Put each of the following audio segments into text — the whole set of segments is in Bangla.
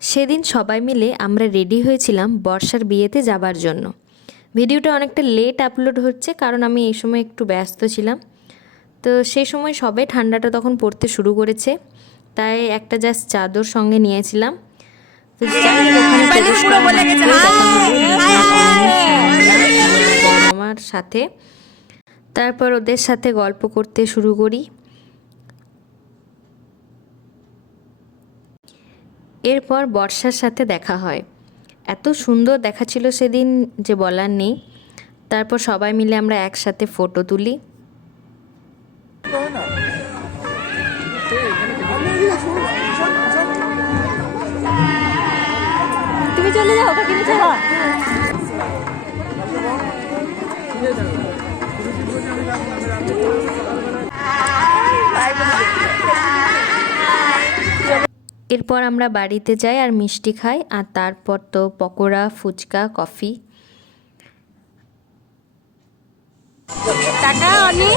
সেদিন সবাই মিলে আমরা রেডি হয়েছিলাম বর্ষার বিয়েতে যাবার জন্য। ভিডিওটা অনেকটা লেট আপলোড হচ্ছে কারণ আমি এই সময় একটু ব্যস্ত ছিলাম। তো সেই সময় সবে ঠান্ডাটা তখন পড়তে শুরু করেছে, তাই একটা জাস্ট চাদর সঙ্গে নিয়েছিলাম। তো যাই হোক, ওখানে প্রবেশ করা মাত্রই দেখা হলো বড়মার সাথে। তারপর ওদের সাথে গল্প করতে শুরু করি। এরপর বর্ষার সাথে দেখা হয়। এত সুন্দর দেখাচ্ছিল সেদিন যে বলার নেই। তারপর সবাই মিলে আমরা একসাথে ফটো তুলি। তুমি চলে যাও, ওকে নিচে যাও। এরপর আমরা বাড়িতে যাই আর মিষ্টি খাই, আর তারপর তো পকোড়া, ফুচকা, কফি। টাটা অনি।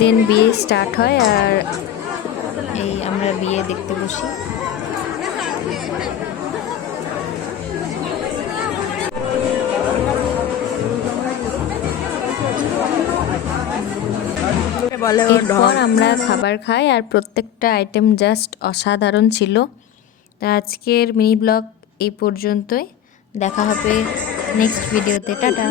দেন বিয়ে স্টার্ট হয় আর এই আমরা বিয়ে দেখতে বসি। এরপর আমরা খাবার খাই আর প্রত্যেকটা আইটেম জাস্ট অসাধারণ ছিল। তো আজকের মিনি ব্লগ এই পর্যন্তই। দেখা হবে নেক্সট ভিডিওতে। টাটা।